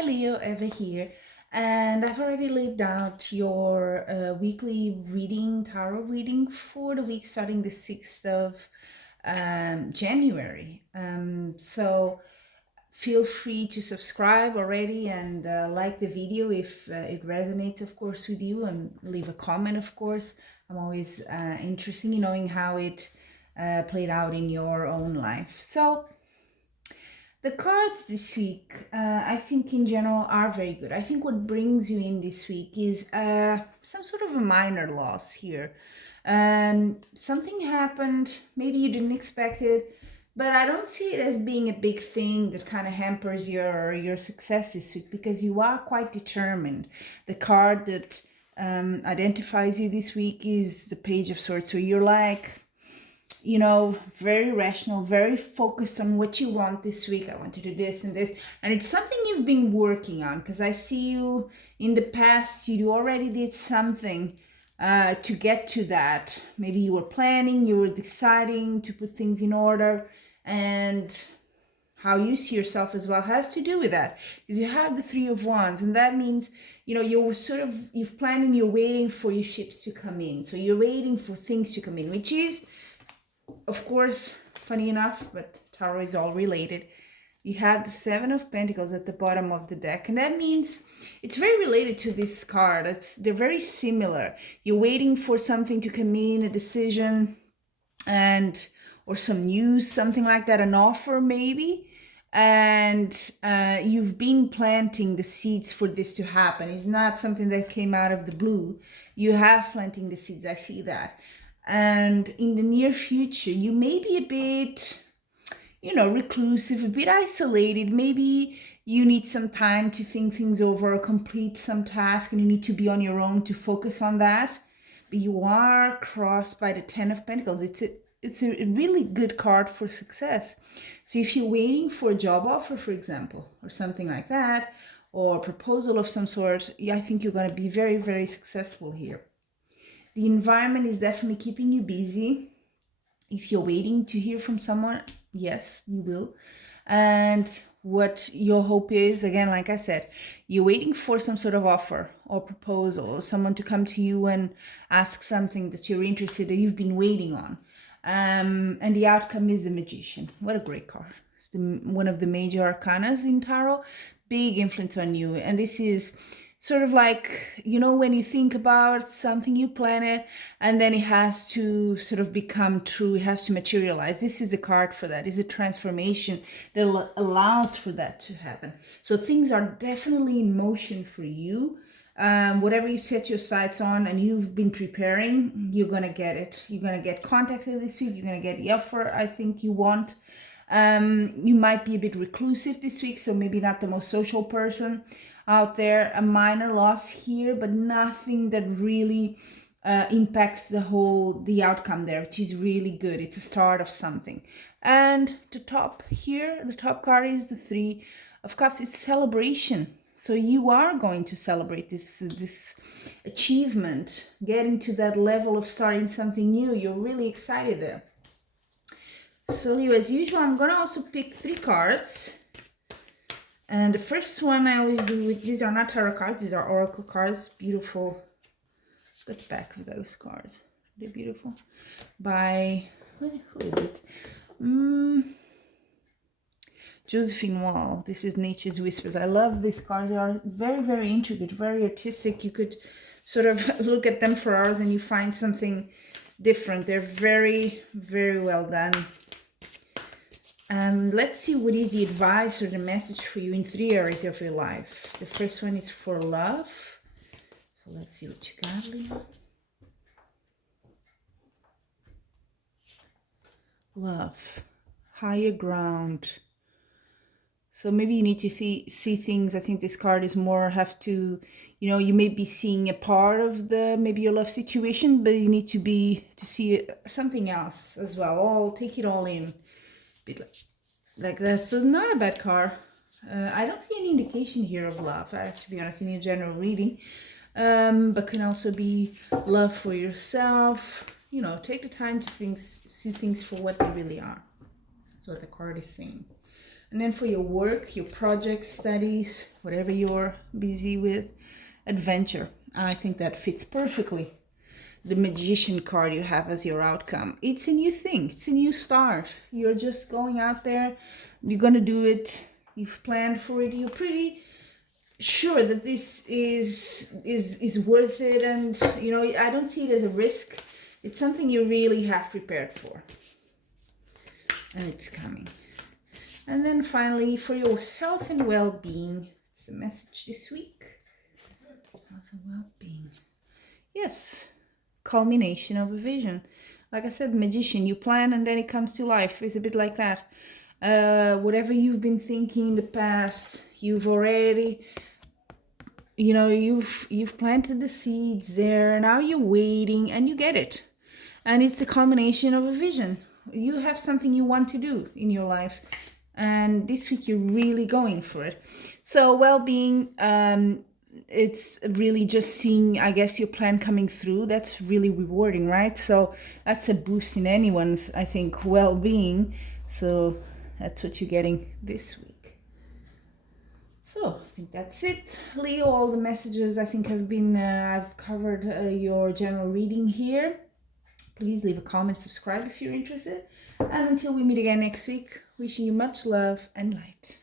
Hi Leo, Eva here, and I've already laid out your weekly reading, tarot reading for the week starting the 6th of January. So feel free to subscribe already and like the video if it resonates, of course, with you, and leave a comment, of course. I'm always interested in knowing how it played out in your own life. So, the cards this week, I think in general, are very good. I think what brings you in this week is some sort of a minor loss here. Something happened, maybe you didn't expect it, but I don't see it as being a big thing that kind of hampers your success this week, because you are quite determined. The card that identifies you this week is the Page of Swords. So you're like, very rational, very focused on what you want this week. I want to do this and this. And it's something you've been working on, because I see you in the past, you already did something to get to that. Maybe you were planning, you were deciding to put things in order, and how you see yourself as well has to do with that, because you have the Three of Wands, and that means you've planned and you're waiting for your ships to come in. So you're waiting for things to come in, which is, of course, funny enough, but tarot is all related. You have the Seven of Pentacles at the bottom of the deck, and that means it's very related to this card. They're very similar. You're waiting for something to come in, a decision, or some news, something like that, an offer maybe, and you've been planting the seeds for this to happen. It's not something that came out of the blue. You have planting the seeds. I see that. And in the near future, you may be a bit, reclusive, a bit isolated. Maybe you need some time to think things over or complete some task, and you need to be on your own to focus on that. But you are crossed by the Ten of Pentacles. It's a really good card for success. So if you're waiting for a job offer, for example, or something like that, or a proposal of some sort, I think you're going to be very, very successful here. The environment is definitely keeping you busy. If you're waiting to hear from someone, yes, you will. And what your hope is, again, like I said, you're waiting for some sort of offer or proposal, or someone to come to you and ask something that you're interested in, you've been waiting on. And the outcome is the Magician. What a great card. It's one of the major arcanas in tarot. Big influence on you. And this is sort of like, when you think about something, you plan it, and then it has to sort of become true. It has to materialize. This is a card for that. It's a transformation that allows for that to happen. So things are definitely in motion for you. Whatever you set your sights on and you've been preparing, you're going to get it. You're going to get contacted this week. You're going to get the offer I think you want. You might be a bit reclusive this week, so maybe not the most social person out there. A minor loss here, but nothing that really impacts the outcome there, which is really good. It's a start of something. And the top card is the Three of Cups. It's celebration. So you are going to celebrate this achievement, getting to that level of starting something new. You're really excited there. So Leo, as usual, I'm gonna also pick 3 cards. And the first one I always do with, these are not tarot cards, these are oracle cards. Beautiful. Look at the back of those cards. They're beautiful. By, who is it? Josephine Wall. This is Nature's Whispers. I love these cards. They are very, very intricate, very artistic. You could sort of look at them for hours and you find something different. They're very, very well done. Let's see what is the advice or the message for you in 3 areas of your life. The first one is for love. So let's see what you got, Leo. Love. Higher ground. So maybe you need to see things. I think this card is more you may be seeing a part of maybe your love situation, but you need to see something else as well. Take it all in. Bit like that. So not a bad card. I don't see any indication here of love, I have to be honest, in your general reading. But can also be love for yourself. Take the time to see things for what they really are. That's what the card is saying. And then for your work, your projects, studies, whatever you're busy with, adventure. I think that fits perfectly. The magician card you have as your outcome. It's a new thing. It's a new start. You're just going out there. You're going to do it. You've planned for it. You're pretty sure that this is worth it, and you know, I don't see it as a risk. It's something you really have prepared for, and it's coming. And then finally, for your health and well-being, it's the message this week. Health and well-being. Yes, culmination of a vision. Like I said, magician, you plan and then it comes to life. It's a bit like that. Whatever you've been thinking in the past, you've already, you know, you've planted the seeds there. Now you're waiting and you get it. And it's a culmination of a vision. You have something you want to do in your life, and this week you're really going for it. So well-being, it's really just seeing, I guess, your plan coming through. That's really rewarding, right? So that's a boost in anyone's, I think, well-being. So that's what you're getting this week. So I think that's it, Leo. All the messages I think have been, I've covered your general reading here. Please leave a comment, subscribe if you're interested. And until we meet again next week, wishing you much love and light.